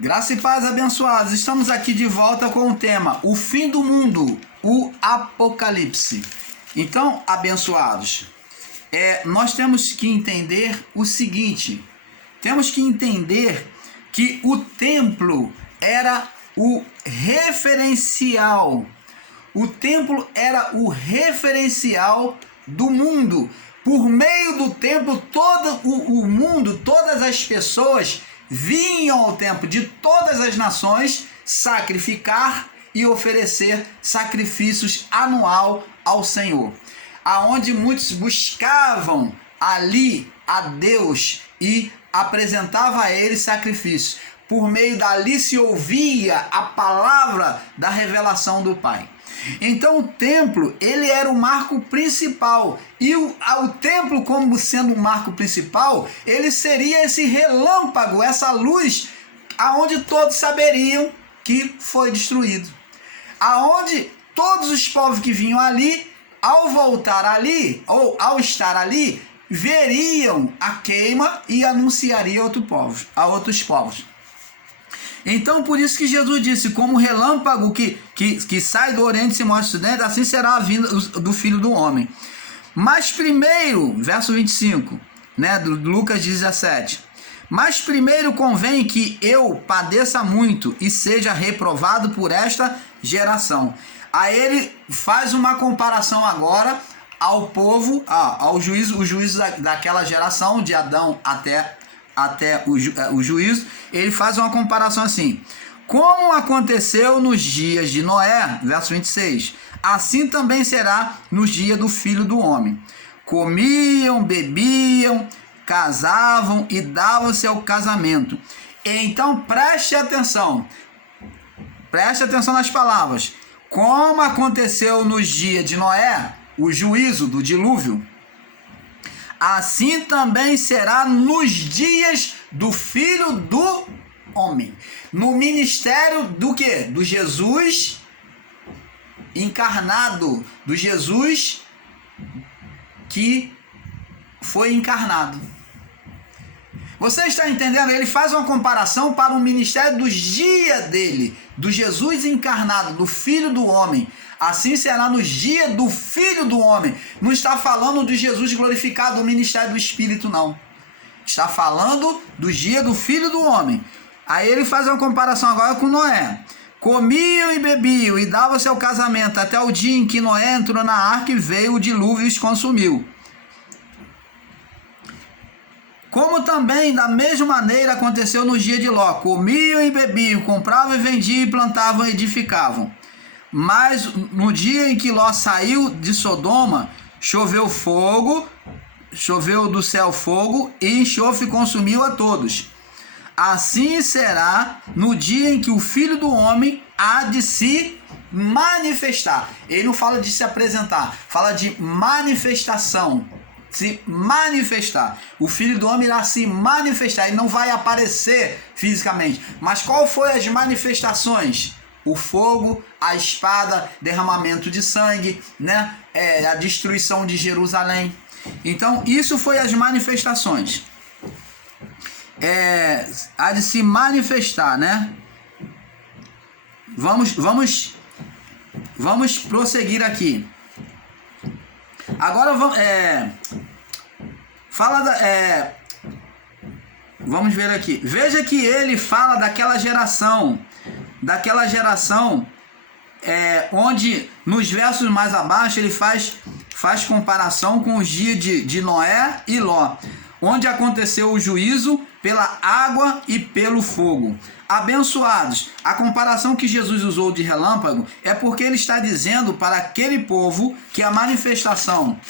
Graça e paz, abençoados. Estamos aqui de volta com o tema O Fim do Mundo, o Apocalipse. Então, abençoados, nós temos que entender o seguinte. Temos que entender que o templo era o referencial. O templo era o referencial do mundo. Por meio do templo, todo o mundo, todas as pessoas vinham ao templo de todas as nações sacrificar e oferecer sacrifícios anual ao Senhor, aonde muitos buscavam ali a Deus e apresentava a ele sacrifícios. Por meio dali se ouvia a palavra da revelação do Pai. Então o templo, ele era o marco principal, e o templo, como sendo o marco principal, ele seria esse relâmpago, essa luz, aonde todos saberiam que foi destruído, aonde todos os povos que vinham ali, ao voltar ali, ou ao estar ali, veriam a queima e anunciariam a outros povos. Então, por isso que Jesus disse, como relâmpago que sai do Oriente e se mostra no Ocidente, assim será a vinda do Filho do Homem. Mas primeiro, verso 25, do Lucas 17, mas primeiro convém que eu padeça muito e seja reprovado por esta geração. Aí ele faz uma comparação agora ao povo, ao juízo, o juízo daquela geração, de Adão até o juízo. Ele faz uma comparação assim: como aconteceu nos dias de Noé, verso 26, assim também será nos dias do Filho do Homem. Comiam, bebiam, casavam e davam-se ao casamento. Então preste atenção nas palavras. Como aconteceu nos dias de Noé, o juízo do dilúvio, assim também será nos dias do Filho do Homem. No ministério do quê? Do Jesus encarnado, do Jesus que foi encarnado. Você está entendendo? Ele faz uma comparação para o ministério dos dias dele, do Jesus encarnado, do Filho do Homem. Assim será nos dias do Filho do Homem. Não está falando de Jesus glorificado, do ministério do Espírito, não. Está falando dos dias do Filho do Homem. Aí ele faz uma comparação agora com Noé. Comiam e bebiam e davam-se ao casamento até o dia em que Noé entrou na arca e veio o dilúvio e os consumiu. Como também, da mesma maneira, aconteceu nos dias de Ló. Comiam e bebiam, compravam e vendiam, e plantavam e edificavam. Mas no dia em que Ló saiu de Sodoma, choveu do céu fogo, e enxofre consumiu a todos. Assim será no dia em que o Filho do Homem há de se manifestar. Ele não fala de se apresentar, fala de manifestação. Se manifestar. O Filho do Homem irá se manifestar. Ele não vai aparecer fisicamente. Mas qual foi as manifestações? O fogo, a espada, derramamento de sangue, a destruição de Jerusalém. Então, isso foi as manifestações. Há de se manifestar, Vamos prosseguir aqui. Agora vamos ver aqui. Veja que ele fala daquela geração, onde nos versos mais abaixo ele faz comparação com os dias de Noé e Ló, onde aconteceu o juízo pela água e pelo fogo. Abençoados, a comparação que Jesus usou de relâmpago é porque ele está dizendo para aquele povo que a manifestação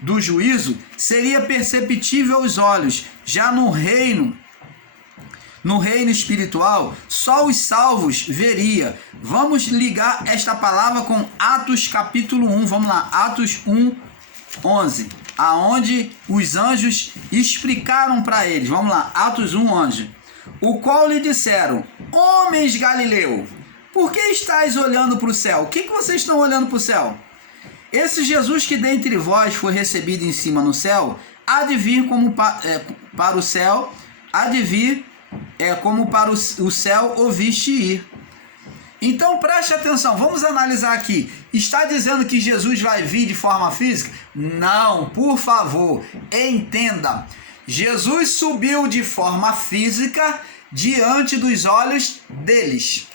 do juízo seria perceptível aos olhos. Já no reino espiritual, só os salvos veria. Vamos ligar esta palavra com Atos capítulo 1, vamos lá, Atos 1, 11, aonde os anjos explicaram para eles, vamos lá, Atos 1, 11. O qual lhe disseram: homens Galileu, por que estáis olhando para o céu? O que vocês estão olhando para o céu? Esse Jesus que dentre vós foi recebido em cima no céu, há de vir como para o céu, há de vir como para o céu ouviste ir. Então preste atenção, vamos analisar aqui. Está dizendo que Jesus vai vir de forma física? Não, por favor, entenda. Jesus subiu de forma física diante dos olhos deles.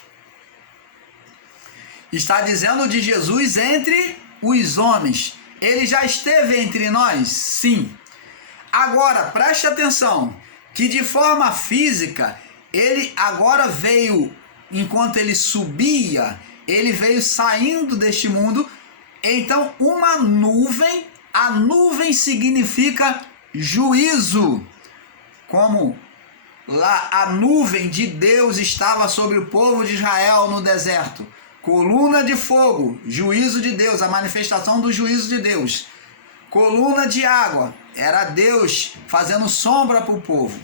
Está dizendo de Jesus entre os homens. Ele já esteve entre nós? Sim. Agora, preste atenção, que de forma física, ele agora veio, enquanto ele subia, ele veio saindo deste mundo. Então, uma nuvem, a nuvem significa juízo, como lá a nuvem de Deus estava sobre o povo de Israel no deserto. Coluna de fogo, juízo de Deus, a manifestação do juízo de Deus. Coluna de água, era Deus fazendo sombra para o povo.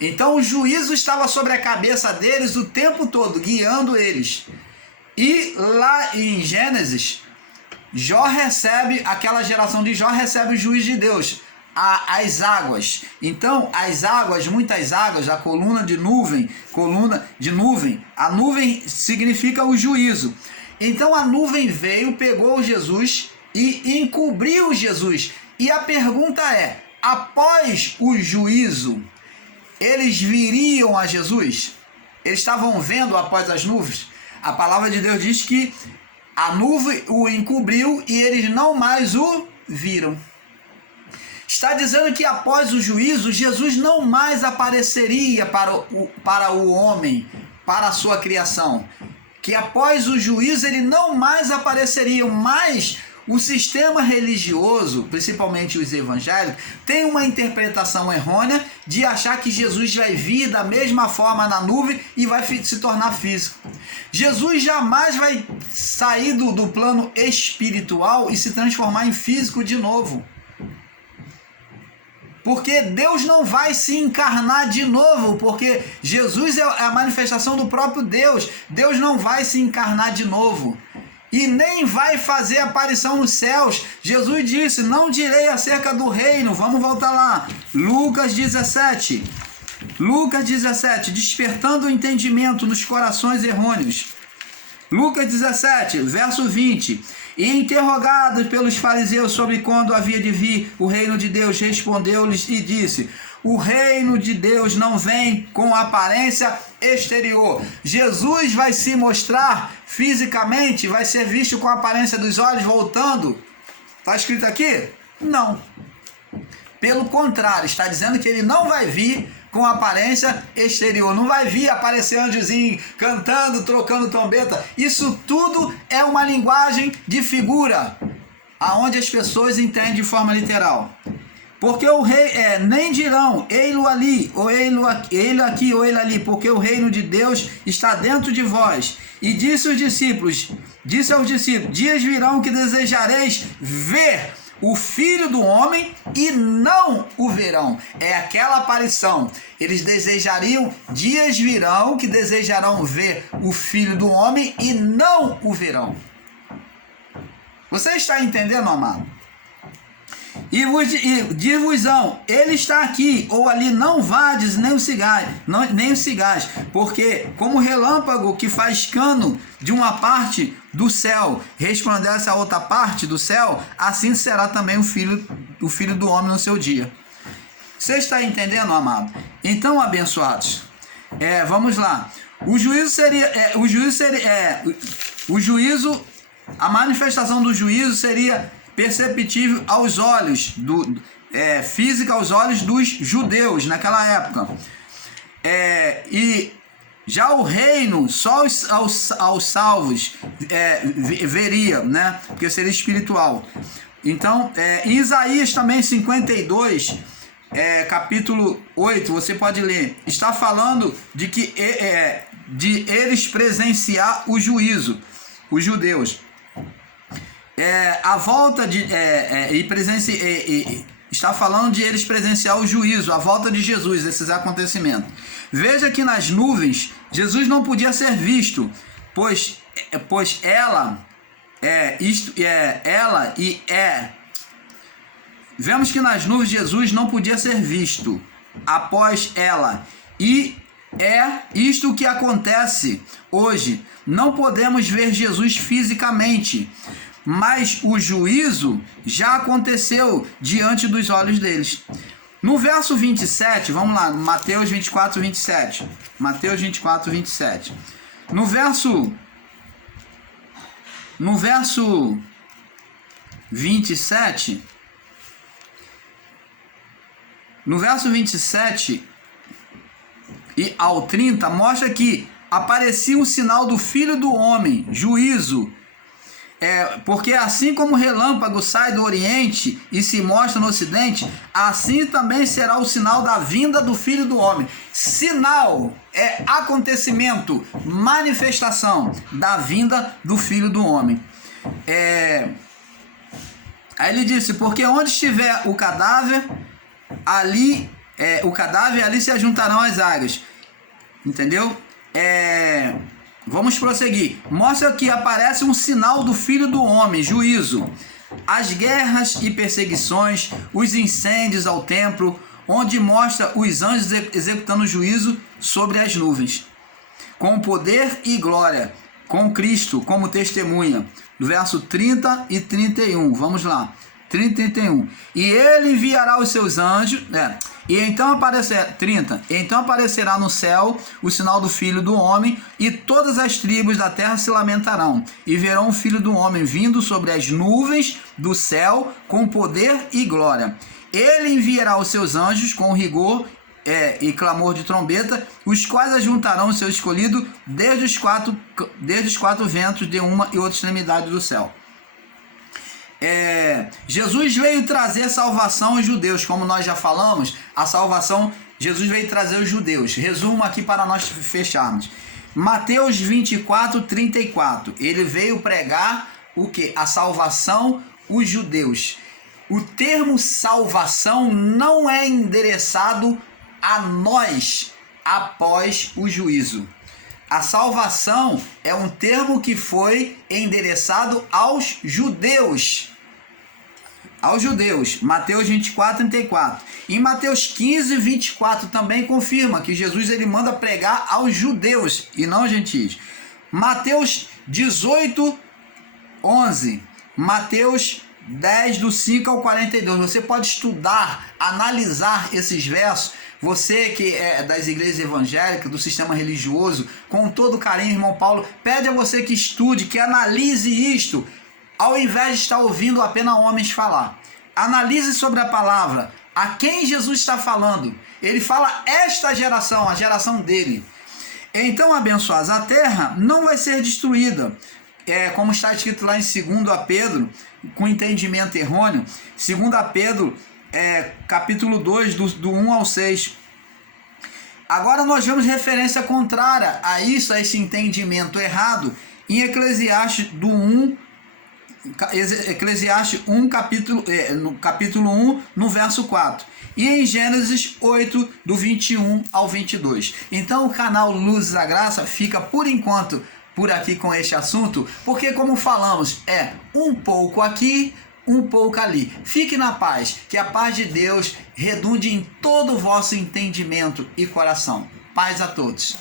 Então o juízo estava sobre a cabeça deles o tempo todo, guiando eles. E lá em Gênesis, Jó recebe, aquela geração de Jó recebe o juízo de Deus, as águas. Então as águas, muitas águas, a coluna de nuvem, a nuvem significa o juízo. Então a nuvem veio, pegou Jesus e encobriu Jesus. E a pergunta é, após o juízo, eles viriam a Jesus? Eles estavam vendo após as nuvens? A palavra de Deus diz que a nuvem o encobriu e eles não mais o viram. Está dizendo que após o juízo, Jesus não mais apareceria para o homem, para a sua criação. Que após o juízo ele não mais apareceria, mas o sistema religioso, principalmente os evangélicos, tem uma interpretação errônea de achar que Jesus vai vir da mesma forma na nuvem e vai se tornar físico. Jesus jamais vai sair do plano espiritual e se transformar em físico de novo. Porque Deus não vai se encarnar de novo, porque Jesus é a manifestação do próprio Deus. Deus não vai se encarnar de novo. E nem vai fazer aparição nos céus. Jesus disse, não direi acerca do reino. Vamos voltar lá. Lucas 17. Lucas 17, despertando o entendimento nos corações errôneos. Lucas 17, verso 20. E interrogados pelos fariseus sobre quando havia de vir o reino de Deus, respondeu-lhes e disse, o reino de Deus não vem com aparência exterior. Jesus vai se mostrar fisicamente, vai ser visto com a aparência dos olhos voltando? Está escrito aqui? Não. Pelo contrário, está dizendo que ele não vai vir com aparência exterior. Não vai vir aparecer anjozinho cantando, trocando trombeta. Isso tudo é uma linguagem de figura, aonde as pessoas entendem de forma literal. Porque o rei nem dirão, ei-lo ali, ou ei-lo aqui, ou ele ali, porque o reino de Deus está dentro de vós. E disse aos discípulos, dias virão que desejareis ver o Filho do Homem e não o verão. É aquela aparição. Eles desejariam, dias virão que desejarão ver o Filho do Homem e não o verão. Você está entendendo, amado? E diz-vos-ão, ele está aqui ou ali, não vades nem o cigais, porque como relâmpago que faz cano de uma parte do céu resplandece a outra parte do céu, assim será também o filho do homem no seu dia. Você está entendendo, amado? Então, abençoados, vamos lá. A manifestação do juízo seria perceptível aos olhos, física aos olhos dos judeus naquela época. E já o reino, só aos salvos veria, né? Porque seria espiritual. Então, em Isaías também 52, capítulo 8, você pode ler, está falando de que de eles presenciar o juízo, os judeus. A volta de está falando de eles presenciar o juízo, a volta de Jesus, esses acontecimentos. Veja que nas nuvens Jesus não podia ser visto, pois ela vemos que nas nuvens Jesus não podia ser visto após ela, e É isto que acontece hoje. Não podemos ver Jesus fisicamente, mas o juízo já aconteceu diante dos olhos deles. No verso 27, vamos lá, Mateus 24, 27. Mateus 24, 27. No verso 27, no verso 27 e ao 30, mostra que aparecia um sinal do Filho do Homem, juízo. Porque assim como o relâmpago sai do Oriente e se mostra no Ocidente, assim também será o sinal da vinda do Filho do Homem. Sinal é acontecimento, manifestação da vinda do Filho do Homem. Aí ele disse, porque onde estiver o cadáver, ali se ajuntarão as águas. Entendeu? Vamos prosseguir. Mostra que aparece um sinal do Filho do Homem, juízo. As guerras e perseguições, os incêndios ao templo, onde mostra os anjos executando juízo sobre as nuvens. Com poder e glória, com Cristo como testemunha. No verso 30 e 31, vamos lá. 30 e 31. E ele enviará os seus anjos, e então aparecerá no céu o sinal do Filho do Homem, e todas as tribos da terra se lamentarão, e verão o Filho do Homem vindo sobre as nuvens do céu com poder e glória. Ele enviará os seus anjos com rigor e clamor de trombeta, os quais ajuntarão o seu escolhido desde os quatro ventos de uma e outra extremidade do céu. Jesus veio trazer salvação aos judeus, como nós já falamos, a salvação, Jesus veio trazer os judeus. Resumo aqui para nós fecharmos. Mateus 24, 34, ele veio pregar o que? A salvação, os judeus. O termo salvação não é endereçado a nós após o juízo. A salvação é um termo que foi endereçado aos judeus. Aos judeus. Mateus 24, 34. Em Mateus 15, 24 também confirma que Jesus ele manda pregar aos judeus e não aos gentios. Mateus 18, 11. Mateus 10, do 5 ao 42. Você pode estudar, analisar esses versos. Você que é das igrejas evangélicas, do sistema religioso, com todo carinho, irmão Paulo, pede a você que estude, que analise isto, ao invés de estar ouvindo apenas homens falar. Analise sobre a palavra, a quem Jesus está falando. Ele fala esta geração, a geração dele. Então, abençoados, a terra não vai ser destruída, como está escrito lá em 2 Pedro, com entendimento errôneo, 2 Pedro, capítulo 2, do 1 ao 6. Agora nós vemos referência contrária a isso, a esse entendimento errado, em Eclesiastes 1, no capítulo 1, no verso 4. E em Gênesis 8, do 21 ao 22. Então o canal Luzes da Graça fica por enquanto por aqui com este assunto, porque como falamos, um pouco aqui, um pouco ali. Fique na paz, que a paz de Deus redunde em todo o vosso entendimento e coração. Paz a todos.